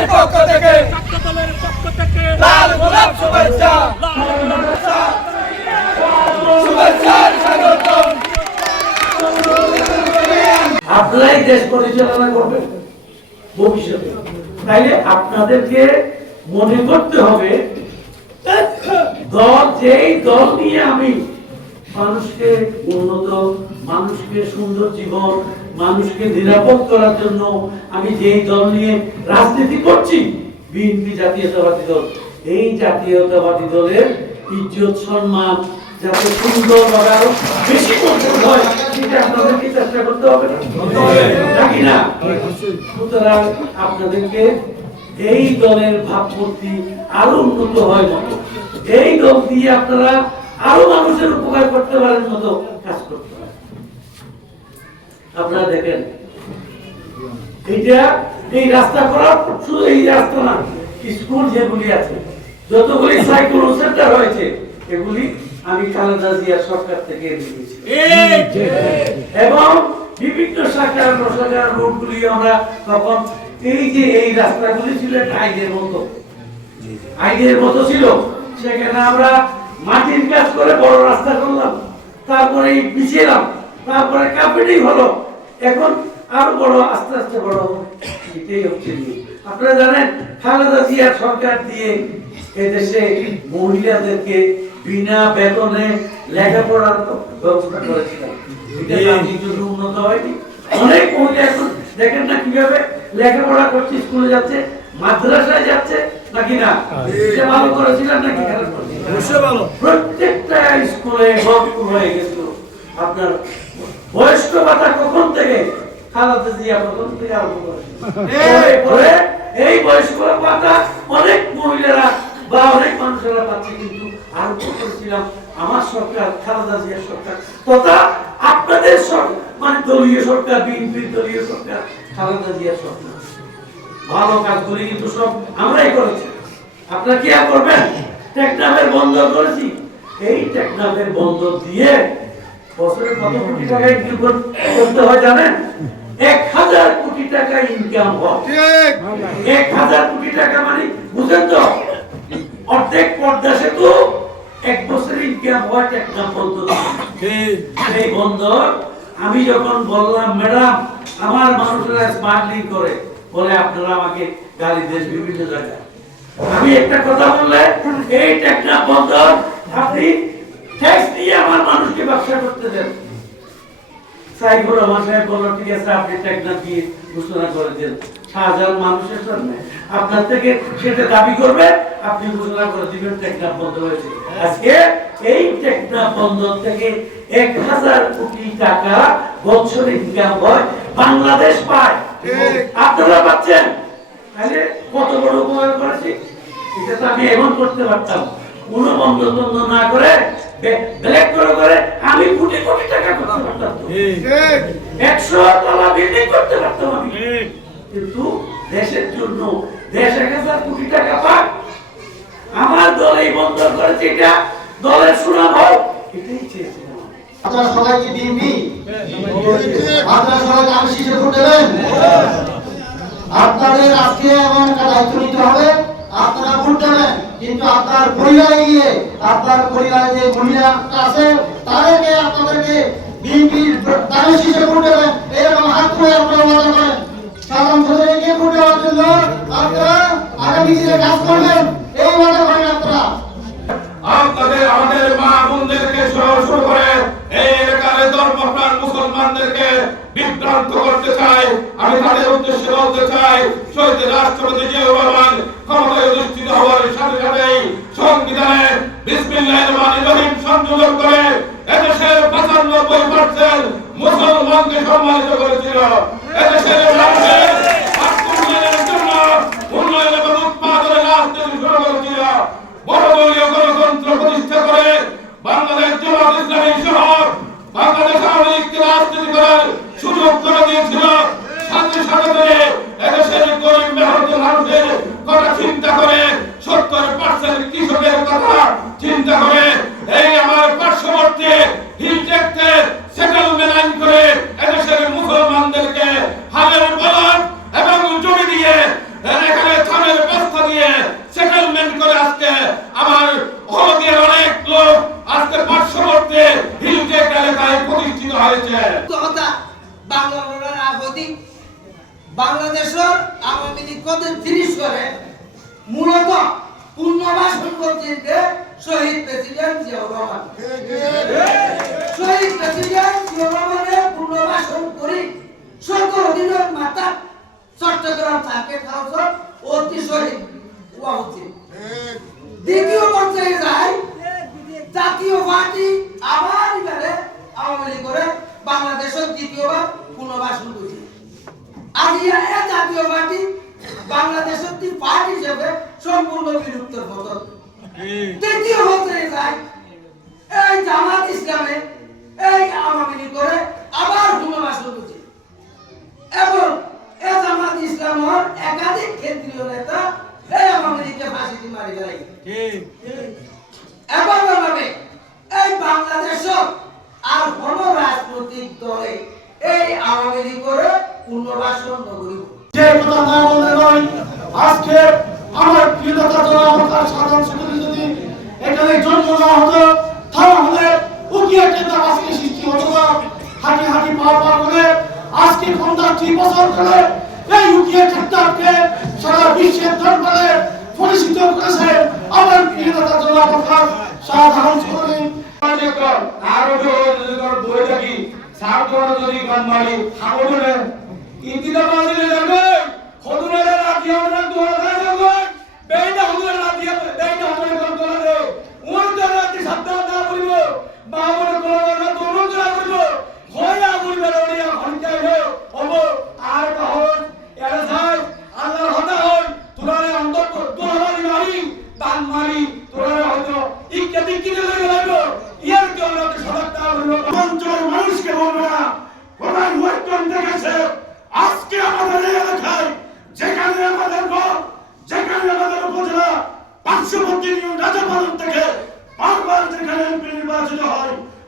দলের পক্ষ থেকে লাল গোলাপ শুভেচ্ছা। আপনারাই দেশ পরিচালনা করবেন, ভবিষ্যতে। তাইলে আপনাদেরকে মনে করতে হবে, দল যেই দল নিয়ে আমি মানুষকে উন্নত, মানুষকে সুন্দর জীবন মানুষকে নিরাপদ করার জন্য আমি যেই দল নিয়ে রাজনীতি করছি, বিএনপি জাতীয়তাবাদী দল, এই জাতীয়তাবাদী দলের ইজ্জত, সম্মান যাতে সুন্দর ভাবে আরও বেশি হয় সেটা আপনাদেরকে চেষ্টা করতে হবে। নাকি না? সুতরাং আপনাদেরকে এই দলের ভাবমূর্তি আরও উন্নত হয় মতো, এই দল দিয়ে আপনারা আরও মানুষের উপকার করতে পারেন মতো কাজ করতে আপনারা দেখেন। এইটা এই রাস্তা করার শুধু এই রাস্তা না, স্কুল যেগুলি আছে, যতগুলি সাইকেল সেন্টার হয়েছে এগুলি আমি খালেদা জিয়ার সরকার থেকে দিয়েছি। এবং বিভিন্ন শাখা প্রশাখার রোডগুলি আমরা তখন এই যে এই রাস্তাগুলি ছিল একটা আইনের মতো। আইনের মতো ছিল, সেখানে আমরা মাটির কাজ করে বড় রাস্তা করলাম, তারপরে বিছিলাম তারপরে কাপেটিং হলো এখন আরও বড় আস্তে আস্তে বড় এটাই হচ্ছে আপনারা জানেন খালেদা জিয়ার সরকার দিয়ে এদেশে মহিলাদেরকে বিনা বেতনে লেখাপড়ার ব্যবস্থা করেছিলাম উন্নত হয়নি। অনেক মহিলা এখন দেখেন না কীভাবে লেখাপড়া করছে স্কুলে যাচ্ছে মাদ্রাসায় যাচ্ছে নাকি না? ভালো করেছিলাম নাকি খারাপ করেছিলাম প্রত্যেকটা স্কুলে হয়ে গেছিল আপনার বয়স্ক ভাতা কখন থেকে? খালাদা জিয়া প্রথম থেকে আরম্ভ পরে এই বয়স্ক ভাতা অনেক মহিলারা বা অনেক মানুষেরা পাচ্ছে, কিন্তু আরম্ভ করেছিলাম আমার সরকার, খালেদা জিয়ার সরকার, তথা আপনাদের মানে দলীয় সরকার, বিএনপির দলীয় সরকার, খালেদা জিয়ার সরকার। ভালো কাজগুলি কিন্তু সব আমরাই করেছি। আপনারা কি আর করবেন? টেকনাফের বন্দর করেছি। এই টেকনাফের বন্দর দিয়ে বছরে কত কোটি টাকা ইনকাম করতে হয় জানেন? এক হাজার কোটি টাকা ইনকাম হয়। এক হাজার কোটি টাকা মানে বুঝেন তো অর্ধেক পর্দা সেতু এক বছর ইনকাম হয় বন্দর। আমি যখন বললাম ম্যাডাম আমার মানুষেরা করে। বলে আপনারা আমাকে গালি দেন বিভিন্ন জায়গায়। আমি একটা কথা বললে এই টেকনাফ বন্দর আপনি ট্যাক্স দিয়ে আমার মানুষকে ব্যবসা করতে দেন। সাইফুর রহমান সাহেব বলল ঠিক আছে আপনি দিয়ে ঘোষণা করে দেন। শাহজাহান মানুষের সামনে আপনার থেকে সেটা দাবি করবে আপনি ঘোষণা করে দিবেন টেকনাফ বন্ধ হয়েছে। আজকে এই টেকনাফ বন্দর থেকে এক হাজার কোটি টাকা বছরে ইনকাম হয় বাংলাদেশ পায়। আপনারা পাচ্ছেন? তাহলে কত বড় উপকার করেছি? এটা তো আমি এমন করতে পারতাম। কোন বন্ধ বন্ধ না করে ব্ল্যাক করে করে আমি কোটি কোটি টাকা করতে পারতাম একশো তলা বিল্ডিং করতে পারতাম আমি। কিন্তু দেশের জন্য দেশ এক হাজার কোটি টাকা পাক। আমার দল এই বন্ধ করেছে এটা। দলের সুনাম হোক এটাই চেয়েছিলাম। আমি। আপনারা সবাই কি বিএনপি আপনারা সবাই আমি ভোট দেবেন? আপনাদের আজকে এমন একটা দায়িত্ব নিতে হবে আপনারা ভোট দেবেন। কিন্তু আপনার পরিবারে গিয়ে, আপনার পরিবারে যে মহিলাটা আছে, তাদেরকে আপনাদেরকে আমাদের মা বোনদেরকে এই মুসলমানদেরকে বিভ্রান্ত করতে চাই। আমি তাদের উদ্দেশ্যে বলতে চাই, শহীদ রাষ্ট্রপতি ক্ষমতায় সংযোজন করে এদেশের পঁচানব্বই পার্সেন্ট মুসলমানকে সম্মানিত করেছিল। এদেশের উন্নয়ন এবং উৎপাদনের রাজনীতি শুরু করেছিল। বহুদলীয় গণতন্ত্র প্রতিষ্ঠা করে বাংলাদেশ জামাত ইসলামী সহ বাংলাদেশ আওয়ামী লীগকে রাজনীতি করার সুযোগ করে দিয়েছিল। সাথে সাথে এদেশের গরিব মেহনত মানুষের কথা চিন্তা করে সত্তর পার্সেন্ট কৃষকের কথা চিন্তা করে, এই আমার পার্শ্ববর্তী হিলটেকদের সেটেলমেন্ট আইন করে এদেশের মুসলমানদেরকে হালের বলদ এবং জমি দিয়ে এখানে ছানের বস্তা দিয়ে সেটেলমেন্ট করে আজকে আমার হলদিয়ার অনেক লোক আজকে পার্শ্ববর্তী হিলটেক এলাকায় প্রতিষ্ঠিত হয়েছে। বাংলাদেশের আওয়ামী লীগ কদের ফিনিশ করে? মূলত পুনর্বাসন করতে শহীদ প্রেসিডেন্ট জিয়াউর রহমান। শহীদ প্রেসিডেন্ট জিয়াউর রহমানের পুনর্বাসন করি সতেরো দিনের মাথা চট্টগ্রাম সার্কিট হাউসত অতি শহীদ হওয়া উচিত দ্বিতীয় পর্যায়ে যায় জাতীয় পার্টি আবার এবারে আওয়ামী লীগ করে বাংলাদেশের দ্বিতীয়বার পুনর্বাসন করছে এ জাতীয় পার্টি বাংলাদেশের তিন পার্টি হিসেবে সম্পূর্ণ বিলুপ্ত পথ তৃতীয় পর্যায়ে যায় এই জামাত ইসলামে এই আওয়ামী করে আবার পুনর্বাসন করছে এবং এ জামাত ইসলামের একাধিক কেন্দ্রীয় নেতা এই আওয়ামী লীগকে ফাঁসি দিয়ে মারি ফেলাই এমনভাবে এই বাংলাদেশ আর কোন রাজনৈতিক দলে এই আওয়ামী লীগ করে পুনর্বাসন নগরী যে কথা আজকে আমার প্রিয় নেতা জনাব সাধারণ সেক্রেটারি যদি এখানে জন্ম নেওয়া হতো, তাহলে উকিয়া কেন্দ্র আজকে সৃষ্টি হতো না। হাঁটি হাঁটি পা পা করে আজকে পঞ্চাশটি বছর ধরে এই উকিয়া কেন্দ্রকে সারা বিশ্বের দরবারে পরিচিত করেছে আমার প্রিয় নেতা জনাব সাধারণ সেক্রেটারি। আরও যদি দৌড়ে থাকি সার যদি গান মারি খাব পার্শ্ববর্তী নিয়ম রাজাপালন থেকে বারবার যেখানে নির্বাচিত হয়